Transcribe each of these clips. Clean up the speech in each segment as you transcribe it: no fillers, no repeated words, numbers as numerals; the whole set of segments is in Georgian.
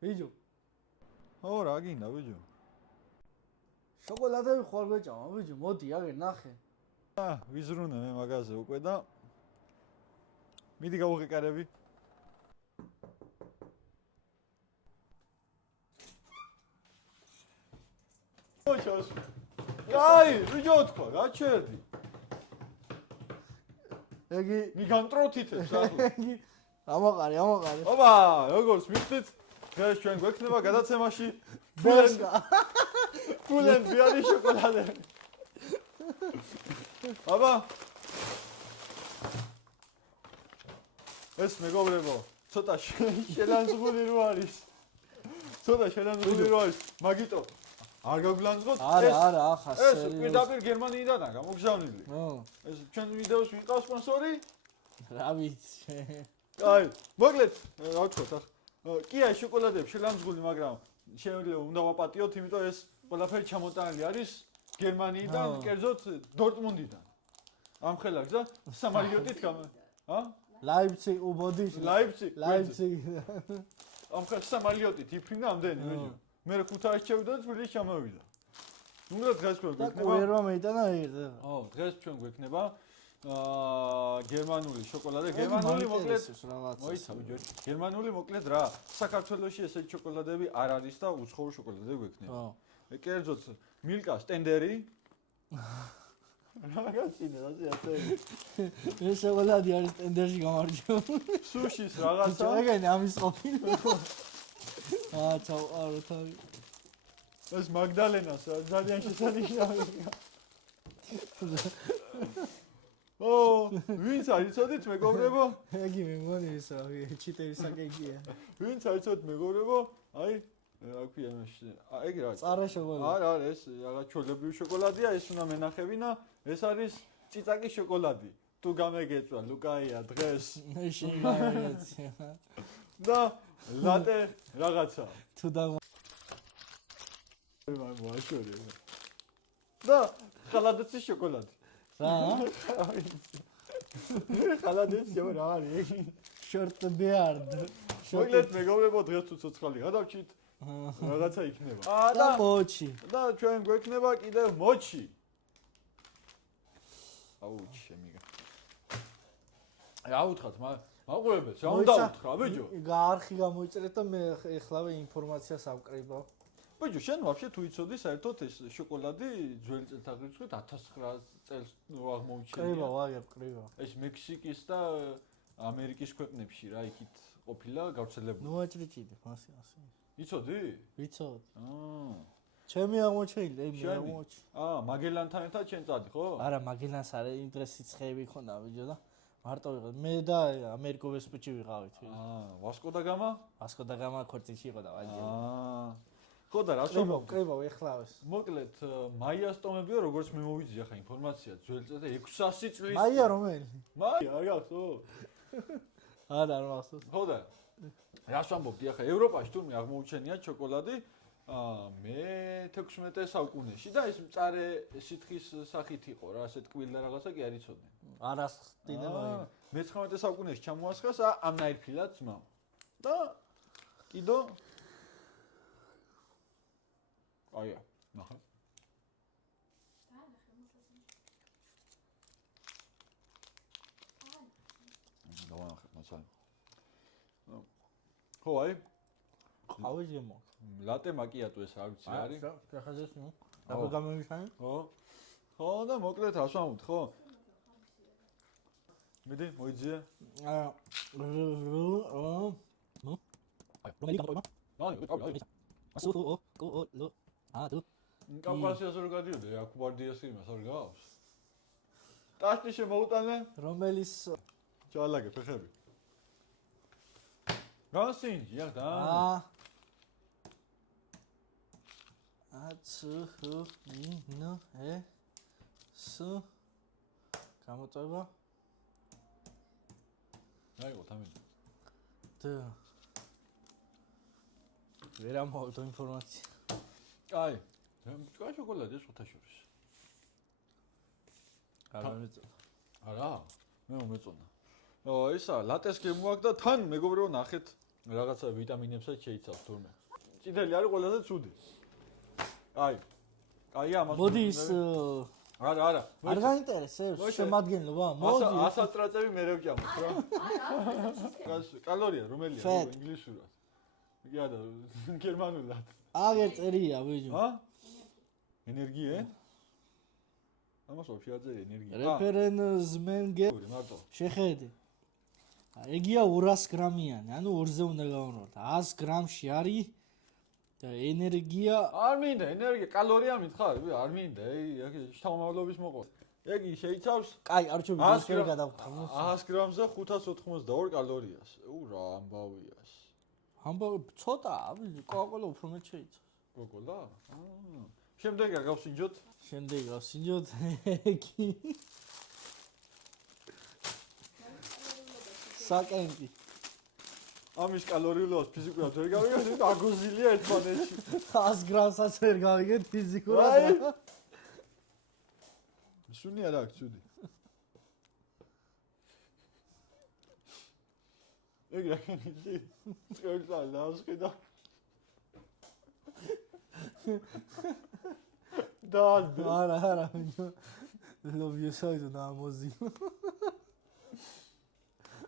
ბიჭო ო რა გინდა ბიჭო? შოკოლადები ხوار გვეჭამა ბიჭო მოდი აგერ ნახე ვიზრუნე მე მაგაზე უკვე და მიდი გავუღიკარები. ოჩოს. აი, ბიჭო თქვა, რა ჩერდი? ეგი მიგანტროთითებს ახლა. ამაყარი ოპა, როგორც მიხდით, დღეს ჩვენ გვექნება გადაცემაში ფულენ ბიარი შოკოლადები. აბა ეს მეგობრებო, ცოტა შელანძღული რო არის. მაგიტო არ გაგლანძღოთ არა ახლა ეს პირდაპირ გერმანიიდანაა გამოგზავნილი. ეს ჩვენ ვიდეოს ვიყავს სპონსორი? რა ვიცი. აი, მოკლედ, რა ვთქვათ ახლა. კია შოკოლადები შელანძღული, მაგრამ შეიძლება უნდა ვაპატიოთ, იმიტომ ეს ყველაფერი ჩამოტანილი არის გერმანიიდან, კერძოდ დორტმუნდიდან. ამხელა გზა სამარიოტით ლაიფციგ უბოდის ლაიფციგ ამხელა სამარიოტით იფრინდა ამდენი ბიჭო. მე ქუთაისში ჩავიდა და თბილისში ჩამოვიდა. ნუ დღეს ჩვენ და გვექნება. კურიერმა მეიტანა ეგრე. დღეს ჩვენ გვექნება გერმანული შოკოლადე, გერმანული მოკლედ მოიცა ბიჭო. გერმანული მოკლედ რა, საქართველოში ესეთი შოკოლადები არ არის და უცხოური შოკოლადები გვექნება. კერძოდ მილკას ტენდერი. რაღაცინა ასე. ეს შოკოლადი არის ტენდერში გამარჯვებული. სუშის რაღაცა. ეგენი ამის ყოფილი. ჩაო, არა თავი. ეს მაგდალენას ძალიან შესანიშნავია. ვინც არის ცოდით მეგობრებო? ეგი მე მგონი ის რა, ჩიტერის საკენკია. ვინც არის ცოდით მეგობრებო? აი, რა ქვია მაშინ? ეგ რა? წარა შოკოლადი. არა, ეს რაღაც ჩოლებრივი შოკოლადია, ეს უნდა მენახებინა. ეს არის წიწაკის შოკოლადი. თუ გამეგეწვა ლუკაია დღეს. შენ გამეგეწია. და ლატე რაღაცა. თუ და და ხალადაცის შოკოლადი. რა? ხალადაცი რა არის? შორტ ბიარდ. მოკლედ მეგობრებო დღეს თუ ცოცხალი გადავჭით. რაღაცა იქნება. და მოჩი. და ჩვენ გვექნება კიდევ მოჩი. აუჩი შემიგა. რა უთხრათ მაყურებელს, რა უნდა უთხრა ბიჭო? გაარხი გამოიწერეთ და მე ეხლავე ინფორმაციას ავკრიბავ. ბიჭო, შენ ვაფშე თუ იცოდი საერთოდ ეს შოკოლადი ძველი წელთაღრიცხვით 1900 წელს აღმოჩენია. ყრიბავ. ეს მექსიკის და ამერიკის ქვეყნებში რა იქით ყოფილა გავრცელებული. ნუ აჭრიჭიდი, მასე. იცოდი? ვიცოდი. ჩემი აღმოჩენილი, მე აღმოჩი. მაგელანთან ერთად შენ წადი, ხო? არა, მაგელანს არა, იმ დღეს სიცხეები ქონდა ბიჭო და მარტო ვიყავ. მე და ამერიკო ვესპუჩი ვიყავით. ვასკო და გამა? ვასკო და გამა ქორწინში იყო და ვაჯი. ხო და რას ყრიბავ ეხლავეს. მოკლედ მაიას ტომებიო, როგორც მე მოვიძი ახლა ინფორმაცია ძველი წელზე 600 წლის. მაია რომელი? მაია, არ გახსოვს? არა, არ მახსოვს. ხო და რას ვამბობდი ახლა ევროპაში თურმე აღმოუჩენია შოკოლადი მე-16 საუკუნეში და ეს მწარე სითხის სახით იყო რა, ასე ტკბილი და რაღაცა კი არ იცოდნენ. არას ხდინა მაია. მე-19 საუკუნეში ჩამოასხეს ამ ნაირფილად ძმამ. და კიდო აია, ნახე. დავანახე მასალ. ხო, აი. ყავი ზემო. ლატე მაკიატო ეს არ ვიცი რა არის. ხაზეს ნუ. დაბა გამომიშანი? ხო. ხო და მოკლედ რას ვამბობთ, ხო? მიდი, მოიძიე. ნუ. აი, რომელი გამოვიმა? აი. ასო ო ადო. კავკასიას რო გადიოდი, აკუბარდიას იმას არ გავს. ტაშტი შემოუტანე? რომელის ჩალაგე ფეხები. გასინჯი, ახ და. ნო სუ გამოტება აიღო თამილი და ვერ ამოვდო ინფორმაცია აი თქვა შოკოლადი ხუთაშორის არა მეწონა არა მე მომეწონა ისა ლატეს გემოაკ და თან მეგობრებო ნახეთ რაღაცა ვიტამინებსაც შეიცავს თურმე. წითელი არის ყველაზე ცუდი. აი ამას. მოდი ის არა. არ გაინტერესებს შემადგენლობა? მოდი. ასატრაწები მე რევჭამოთ რა. კალორია რომელია ინგლისურად? კი არა, გერმანულად. აგერ წერია ბიჭო. ენერგია? ამას ვაფშე აწერია ენერგია. რეფერენზმენგე მარტო. შეხედე. ეგია 200 გრამიანი, ანუ 2-ზე უნდა გავუნოთ. 100 გრამში არის და ენერგია არ მინდა, ენერგია, კალორია მითხარ, არ მინდა, ეგ შთამომავლობის მოყვა. ეგ შეიცავს კაი, არჩევი გასწრე გადავთამოს. 100 გრამზე 582 კალორიას. რა ამბავიას. ამბავი ცოტაა, კოკოლა უფრო მეტ შეიცავს. კოკოლა? შემდეგ რა გავსინჯოთ? შემდეგ გავსინჯოთ კი. საკენკი. ამის კალორიულობას ფიზიკურად ვერ გავიგებ, აგოზილია ერთმანეთში. 100 გრამსაც ვერ გავიგეთ ფიზიკურად. სუნი არა აქვს ცუდი. ეგ რა ქენიში? წელს დაასყიდა. არა, ლობიოსაიდო დამოზი.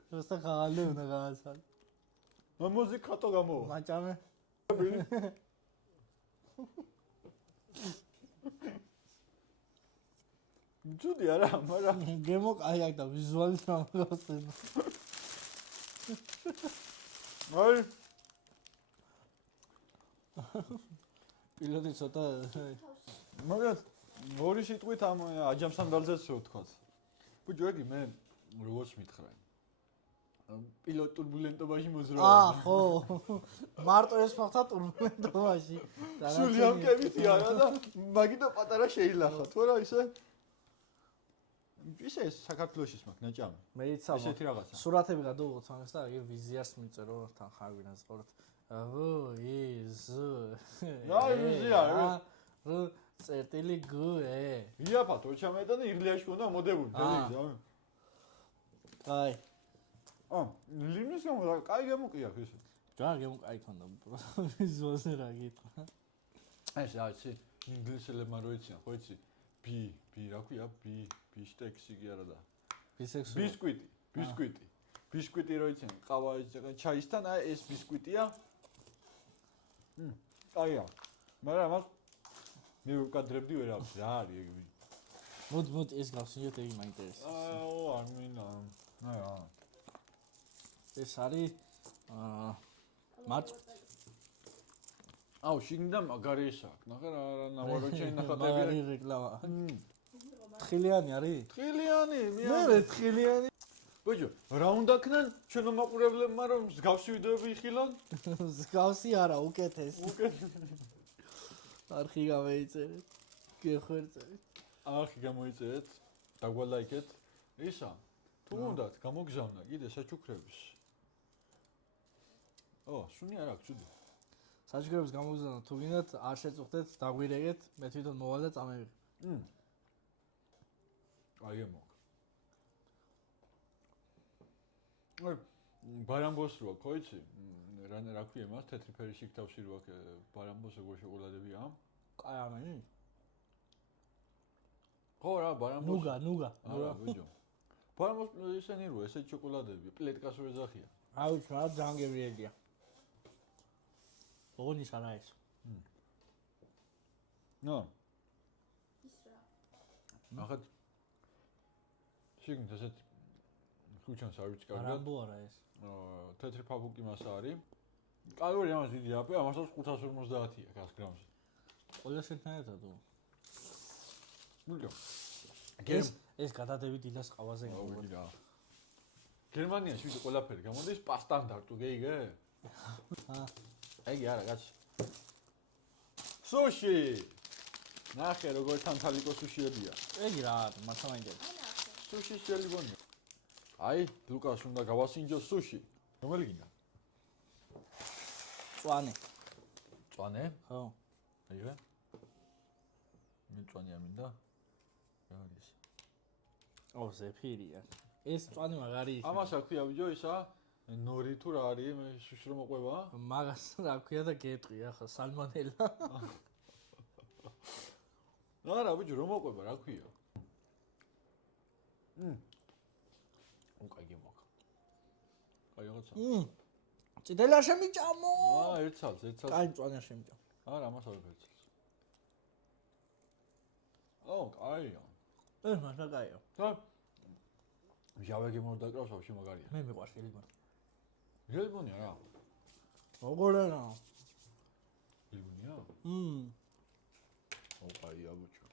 როცა ხალე უნდა გაასალ. მამოზი კატო გამო. მაჭამე. ჯუდი არა, მაგრამ გემო კაი აქ და ვიზუალით გამოსცენა. აი პილოტი ცოტა მაგრამ ორი სიტყვით ამ აჯამსანდალზეც ვთქვა. ბუჯო ეგი მე როგორც მითხრა. პილოტ ტურბულენტობაში მოძრაობა. ხო. მარტო ეს ფახთა ტურბულენტობაში. სული ამკებითი არა და მაგიტო პატარა შეილახა. თუ რა ისე საქართველოშიც მაქვს ნაჭამი. მეც ესეთი რაღაცა. სურათები გადავიღოთ ამას და აი ვიზიარს მიწერო თან ხარვინას ყორთ. რა ვიზიარი? წერტილი გუე. იაფათ ოჩამედანი იღლიაში ქონდა მოდებული. კაი. ლიმნის გამო კაი გამოკია ეს. რა გემოკაი ქონდა ვიზუალზე რა გითხრა. ეს არცი ინგლისელებმა რო იციან ხო იცი? ბი რა ქვია? ბიშტექსი კი არა და. ბისკვიტი. ბისკვიტი რო იციან ყავა ჩაისთან აი ეს ბისკვიტია. აია. მაგრამ ამას მე ვკადრებდი ვერ აქვს რა არის ეგ. მოდი ეს გავსინჯოთ ეგ მაინტერესებს. არ მინდა. რა. ეს არის მარწ შიგნიდან მაგარი ის აქვს. ნახე რა ნავაროჩენი ნახატები. არის რეკლამა. თხილიანი არის? თხილიანი, მე თხილიანი. ბოჯო, რა უნდა ქნან ჩვენო მაყურებლებმა რომ მსგავსი ვიდეოები იხილონ? მსგავსი არა, უკეთესი. არხი გამოიწერეთ. გეხვერწერეთ. არხი გამოიწერეთ. დაგვალაიქეთ. ისა, თუ უნდათ გამოგზავნა კიდე საჩუქრებს. სუნი არ აქვს ცუდი. საჩუქრებს გამოგზავნა თუ გინდათ არ შეწუხდეთ, დაგვირეგეთ, მე თვითონ მოვალ და წამევიღე. აი მოკ. ბარამბოს რო ხო იცი? რა ქვია მას თეთრი ფერი შიგთავში რო აქვს ბარამბოს ეგ შოკოლადებია? კაი ამენი. ხო რა ბარამბოს. ნუგა. არა ბიჭო. ბარამბოს ესენი რო ესე შოკოლადები პლეტკას რო ეძახია. რა ვიცი რა ძალიან გემრიელია. ოღონის არა ეს. ნო. ის რა. ახლა შეგნით ესეთ ხუჩანს არ ვიცი კარგად. ბარამბო არა ეს. თეთრი ფაფუკი მას არის. კალორია ამას დიდი აპე, ამასაც 550-ია 100 გრამზე. ყველა შეთანადო. ნუ ეს გადადებით დილას ყავაზე გამოდი. გერმანიაში ვიდეო ყველაფერი გამოდის პასტანდარტუ გეიგე? ეგ არა კაცი. სუში. ნახე როგორ თანთალიკო სუშიებია. ეგი რა, მაცა მაინტერესებს. სუში შეიძლება. აი, ლუკას უნდა გავასინჯო სუში. რომელი გინდა? წვანე. წვანე? ხო. აიღე. მე წვანე ამინდა. რა არის ეს? ზეფირია. ეს წვანე მაგარი იქნება. ამას აქვია ბიჭო ისა ნორი თუ რა არის მე შუშრო მოყვება? მაგას რა ქვია და გეტყვი ახლა სალმონელა. არა ბიჭო რომ მოყვება რა ქვია? უკაი მოკა. აი რაღაცა. წითელი არ შემიჭამო. ერთ ცალს. კაი მწვანე არ შემიჭამო. არა ამას არ ვერცელს. კაია. მაშა კაია. და ჟავეგი მორ დაკრავს ვაფშე მაგარია. მე მიყვარს ელიმონი. ელიმონია რა? როგორ არა? ელიმონია? კაია ბიჭო.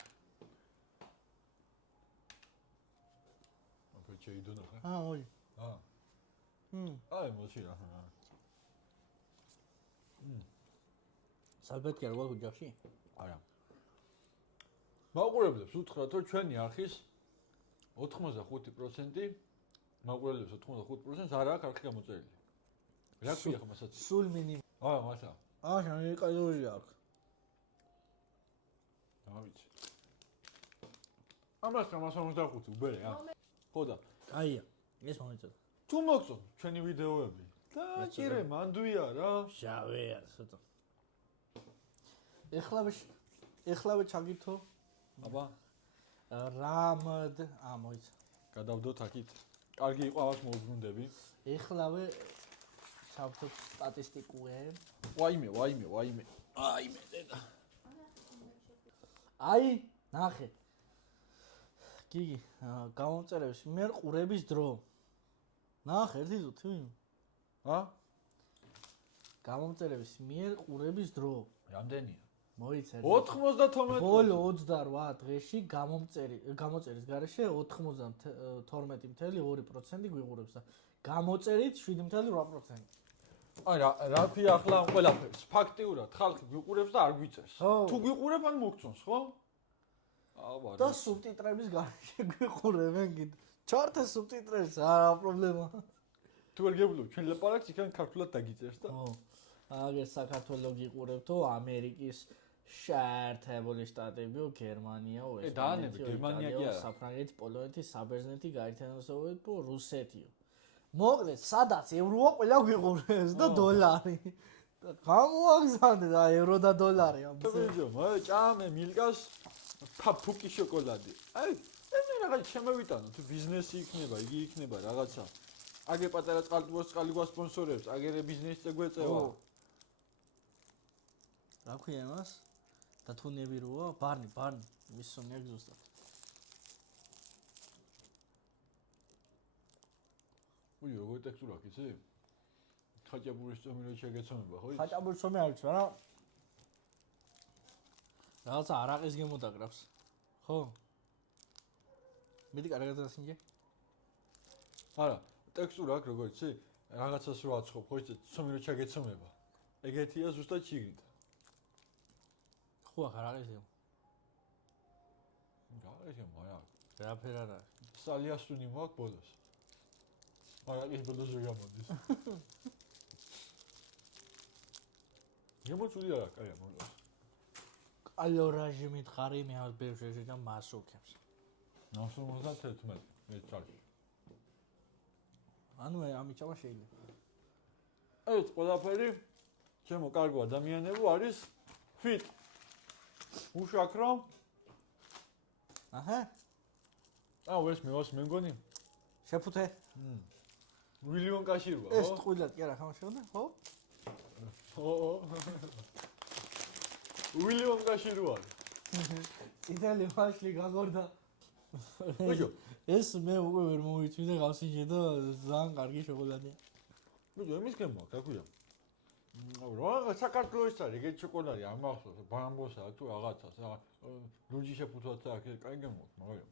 აბა შეიდონა ხა? ოი. აი მოჩი რა. სალბეტი არ გვაქვს ოჯახში? არა. მაყურებლებს უთხრათ რომ ჩვენი არხის 85% მაყურებლებს 85% არ აქვს არხი გამოწერილი. რა ქვია ხა მასაც? სულ მინიმუმ. მასა. შენ კაიორი აქვს. დავიცი. ამას 355 უბერე რა. ხო და კაია. ეს მომეწონა. თუ მოგწონთ ჩვენი ვიდეოები და ჭირე მანდვია რა. ჟავეა ცოტა. ეხლავე ჩაგითო. აბა რამად მოიცა. გადავდოთ აქით. კარგი იყო ამას მოვუბრუნდები. ეხლავე ჩავთო სტატისტიკუე. ვაიმე დედა. აი, ნახე. გიგი, გამომწერების მიერ ყურების დრო. ნახე, ერთი ზუთი. გამომწერების მიერ ყურების დრო. რამდენია? მოიცა. 92. ბოლო 28 დღეში გამოწერის გარეშე 92.2% გვიყურებს და გამოწერით 7.8%. აი რა ქვია ახლა ამ ყველაფერს? ფაქტიურად ხალხი გვიყურებს და არ გვიწერს. თუ გვიყურებ ან მოგწონს, ხო? აბა. და სუბტიტრების გარეშე გვიყურებენ კიდე. ჩართე სუბტიტრებს, არა პრობლემა. თუ არ გეუბნები ჩვენ ლაპარაკს იქან ქართულად დაგიწერს და აგერ საქართველოს გიყურებთო ამერიკის შეერთებული შტატებიო, გერმანიაო, გერმანია, საფრანგეთი, პოლონეთი, საბერძნეთი, გაერთიანებულება, რუსეთიო. მოკლედ, სადაც ევროა ყველა გვიყურებს და დოლარი. გამოაგზავნე და ევრო და დოლარი ამ ბიჭო, ჭამე მილკას ფაფუკი შოკოლადი. აი, ეს რაღაც შემოვიტანო, თუ ბიზნესი იქნება, იგი იქნება რაღაცა. აგე პატარა წყალტუბოს წყალი გვასპონსორებს, აგერე ბიზნესზე გვეწევა. რა ქვია მას? და თუ ნებიროა, ბარნი, მის სონია გზუსტად. უი, როგორი ტექსტურა აქვს, იცი? ხაჭაპურის წომი რო შეგეცომება, ხო? ხაჭაპურის წომი არ ვიცი, რა. რაღაცა არაყის გემოდაგრავს. ხო? მიდი კარგად გასინჯე. არა, ტექსტურა აქვს, როგორ იცი? რაღაცას რო აცხობ, ხო იცი, წომი რო შეგეცომება. ეგეთია ზუსტად შიგნით. ხო, არაყის გემო. არაყის გემო, არა. რაფერ არა. სალიასტუნი მოაქვს ბოლოს. არაყის ბოლოს ვერ გამოდის. გემოწული არა, კაია, მოკლედ. კალორაჟიმით ხარი მე ამ ბერჟეში და მასოქებს. 91 მე წარში. ანუ ამიჩავა შეიძლება. ეს ყველაფერი ჩემო კარგო ადამიანებო არის fit. უშაქრო? აჰა. ეს მე მგონი. შეფუთე. მილიონ კაშიროა, ეს ტყუილად კი არა ხამაშევდა, ხო? მილიონ კაშიროა. იტალი მაშლი გაგორდა. ბიჭო, ეს მე უკვე ვერ მოვიწვი და გავსინჯე და ძალიან კარგი შოკოლადია. ბიჭო, იმის გემო აქვს, რა ქვია? რა საქართველოს არის ეგეთი შოკოლადი არ მახსოვს, ბამბოსა თუ რაღაცას, ლურჯი შეფუთვაც აქვს, კაი გემო აქვს, მაგრამ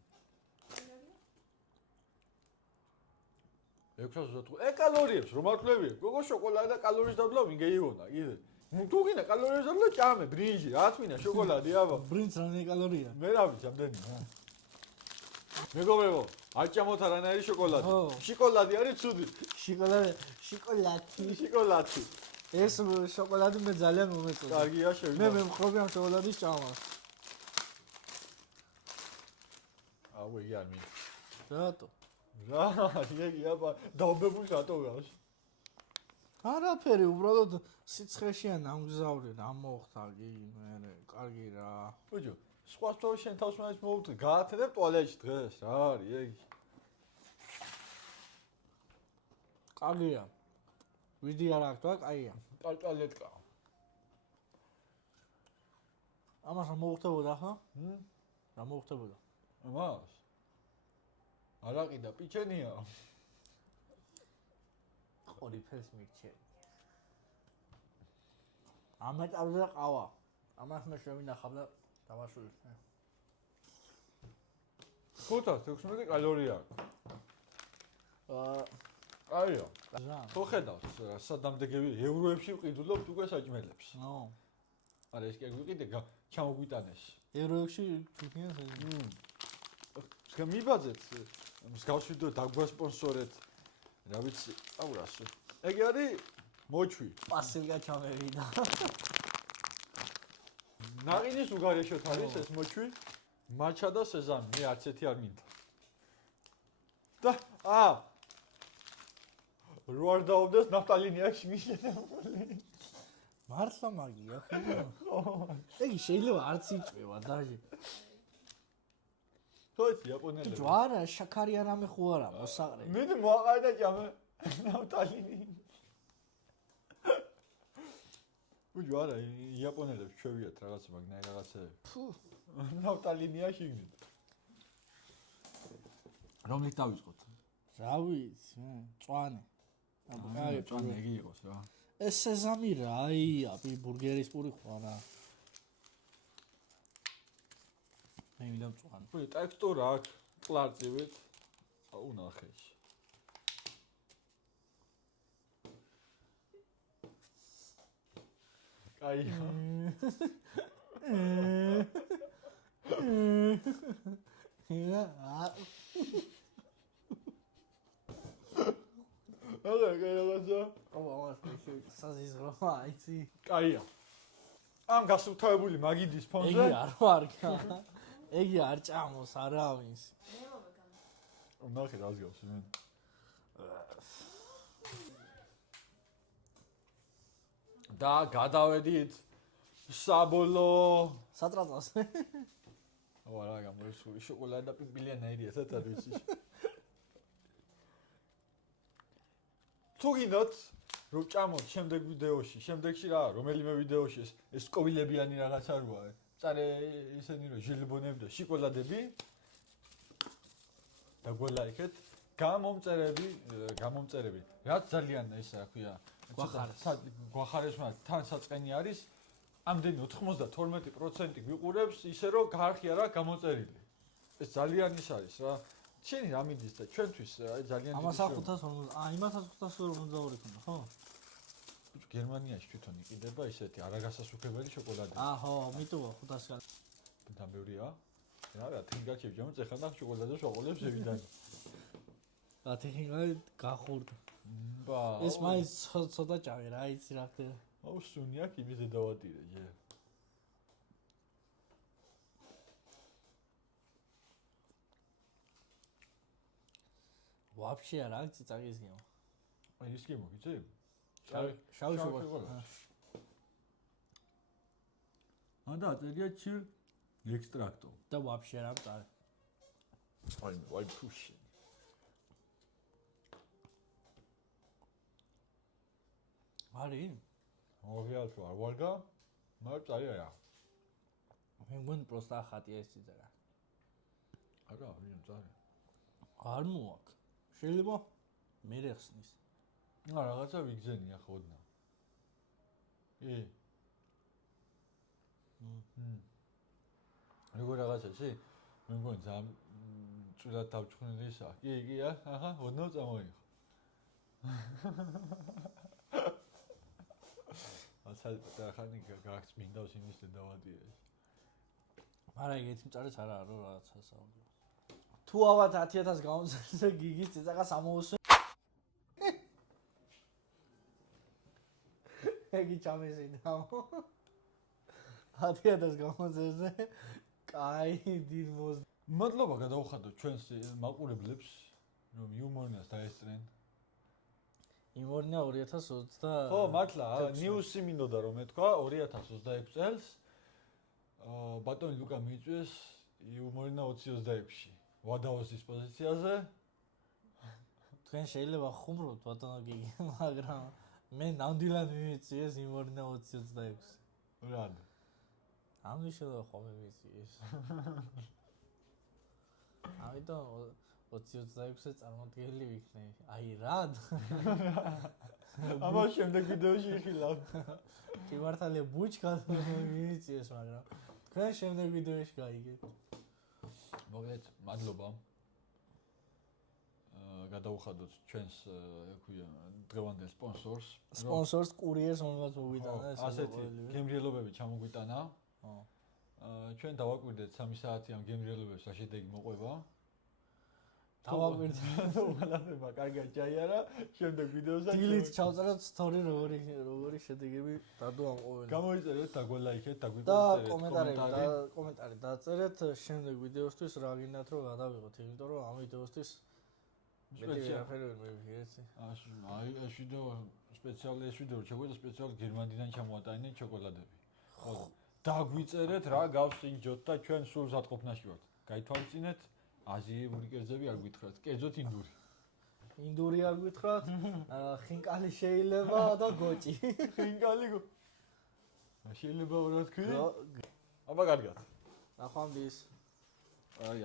625 კალორიებს რომ აკლებიებ, გოგო შოკოლადი და კალორიის დაბლა ვინგე იგონა, კიდე. თუ გინდა კალორიის დაბლა ჭამე, ბრინჯი, რა თქმა შოკოლადი, აბა. ბრინჯს რამდენი კალორია? მე რა ვიცი, ამდენი. მეგობრებო, არ ჭამოთ არანაირი შოკოლადი. შოკოლადი არის ცუდი. შოკოლადი. ეს შოკოლადი მე ძალიან მომეწონა. კარგია, შევიდა. მე მხრობი ამ შოკოლადის ჭამას. აუ, იარმი. რატო? რა, იგი აბა, დაობებული რატო გავს? არაფერი, უბრალოდ სიცხეშია ნამგზავრი, რა მოხდა გიგი, მე კარგი რა. ბიჭო, სხვა შენ თავს მაინც მოვუწე, გაათენებ ტუალეტში დღეს, რა არის ეგ? კარგია. ვიდი არ აქვს, კაია. ტუალეტკა. ამას რა მოხდებოდა ხა? რა მოხდებოდა? ამას. არაყიდა პიჩენია. ორი ფერს მიქჩენ. ამეტავზე ყავა. ამას მე შევინახავ და დავაშული. 516 კალორია აქვს. აიო. რა? ხო ხედავთ, სადამდეგები ევროებში ვყიდულობთ უკვე საჭმელებს. ნო. არა ეს კი გვიყიდე ჩამოგვიტანეს. ევროებში თვითონ ხა მიბაძეთ მსგავს ვიდეო დაგვასპონსორეთ. რა ვიცი, აურასო. ეგ არის მოჩვი. პასილგა ჩამევიდა. ნაყინის უგარეშოთ არის ეს მოჩვი. მაჩა და სეზამი, მე არც ერთი არ მინდა. და რო არ დაობდეს ნაფტალინიაში მიშენებული. მართლა მაგია ხო? ეგ შეიძლება არც იწვევა დაჟე. ხო ეს იაპონელები. ჯვარა შაქარი არამე ხო არა მოსაყრე. მე მოაყავდა ჭამე ნაფტალინი. უჯარა იაპონელებს ჩვევიათ რაღაცა მაგნაი რაღაცები. ფუ, ნაფტალინიაში გინდა. რომლით დავიწყოთ? რა ვიცი, მწვანე. აი, წვანე იგი იყოს რა. ეს სეზამი რაია, ბურგერის პური ხო რა. მე მინდა მწვანე. ხო, ტექსტურა აქვს, კლარწივით. უნახე. აი. რაღაცა. საზიზღროა, იცი. კაია. ამ გასუფთავებული მაგიდის ფონზე. ეგი არ ვარგა. ეგი არ ჭამოს არავის. ნახე რას გავს მე. და გადავედით საბოლო სატრაწას. არა, გამოისული შოკოლადა და პილიანაირია საერთოდ ვიცი. თუ გინდათ რომ ჭამოთ შემდეგ ვიდეოში, შემდეგში რა, რომელიმე ვიდეოში ეს კოვილებიანი რაღაცა როა. წარე ისენი რომ ჟილბონები და შოკოლადები. და გველაიქეთ გამომწერები. რაც ძალიან ესე რა ქვია, გვახარეს მაგრამ თან საწყენი არის. ამდენი 92% გვიყურებს ისე რომ გარხი არა გამოწერილი. ეს ძალიან ის არის რა. შენი რა მიდის და ჩვენთვის აი ძალიან ამას 540, იმასაც 542 ქონდა, ხო? გერმანიაში თვითონ იყიდება ისეთი არაგასასუქებელი შოკოლადი. ხო, მიტოვა 500. და მეორია? რა, თინგაჩი ვჯამოთ ეხლა და შოკოლადას ვაყოლებს ზევიდან. რა თქმა გახურდა. ბა. ეს მაინც ცოტა ჭამე რა, იცი რა ხდება. აუ სუნია კი მიზე დავატირე ჯერ. ვაფშე არ აქვს წიწაკის გემო. აი ის გემო, იცი? შავი შოკოლადი. და აწერია ჩილ ექსტრაქტო. და ვაფშე არ აქვს წარე. აი ფუში. არის? მოგიალთო არ ვარგა? მაგრამ წარია. მე მგონი პროსტა ხატია ეს წიწაკა. არა, ვინ წარი? არ მოაქვს. შეიძლება მე რეხსნის. რაღაცა ვიგზენია ხოდნა. როგორ რაღაცაში? მე მგონი ძალიან წვრილად დავჭხნილი ისა. კი, აჰა, ოდნავ წამოიღო. ასალ და ხანი გაქვს მინდავს იმის და დავატირე. მაგრამ ეგეთი მწარეს არა რომ რაღაცა საუბრო. თუ ავად 10000 გამოწერზე გიგის წიწაკას ამოუსვე. ეგი ჩამეზიდა. 10000 გამოწერზე კაი დილმოს. მადლობა გადავხადოთ ჩვენს მაყურებლებს, რომ იუმორნას დაესწრენ. იმორნა 2020 ხო, მართლა, ნიუსი მინდოდა რომ ეთქვა 2026 წელს ბატონი ლუკა მიიწვიეს იმორნა 2026-ში. ვადაოსის პოზიციაზე. თქვენ შეიძლება ხუმრობთ ბატონო გიგი, მაგრამ მე ნამდვილად მიმიწვიეს იმორნა 2026. რად? ამიშოლა ხომ მიმიწვიეს. ამიტომ 2026-ზე წარმოდგენილი ვიქნები. აი რად? ამას შემდეგ ვიდეოში იხილავ. კი მართალია ბუჩკად მიმიწვიეს, მაგრამ თქვენ შემდეგ ვიდეოში გაიგეთ. მოგეთ, მადლობა. გადავუხადოთ ჩვენს ექვია დღევანდელ სპონსორს. სპონსორს კურიერს მომაც მოვიტანა ეს ასეთი გემრიელობები ჩამოგვიტანა. ხო. ჩვენ დავაკვირდეთ 3 საათი ამ გემრიელობებს რა შედეგი მოყვება. დავაკვირდეთ. უღალატება კარგად ჩაიარა, შემდეგ ვიდეოზე დილით ჩავწეროთ სტორი როგორი შედეგები დადო ამ ყოველი. გამოიწერეთ, დაგველაიქეთ, და დაგვიპოსტერეთ კომენტარი დაწერეთ შემდეგ ვიდეოსთვის რა გინდათ რომ გადავიღოთ, იმიტომ რომ ამ ვიდეოსთვის მეტი ვერაფერი ვერ მივიღეთ. აი ეს ვიდეო სპეციალური ეს ვიდეო შეგვიძლია სპეციალურად გერმანიიდან ჩამოატანინეთ შოკოლადები. ხო. დაგვიწერეთ რა გავსინჯოთ და ჩვენ სულ ზატყოფნაში ვართ. გაითვალისწინეთ აზიიური კერძები არ გითხრათ, კერძოთ ინდური. ინდური არ გითხრათ, ხინკალი შეიძლება და გოჭი. ხინკალი შეიძლება რა თქვი? აბა კარგად. ნახვამდის. აი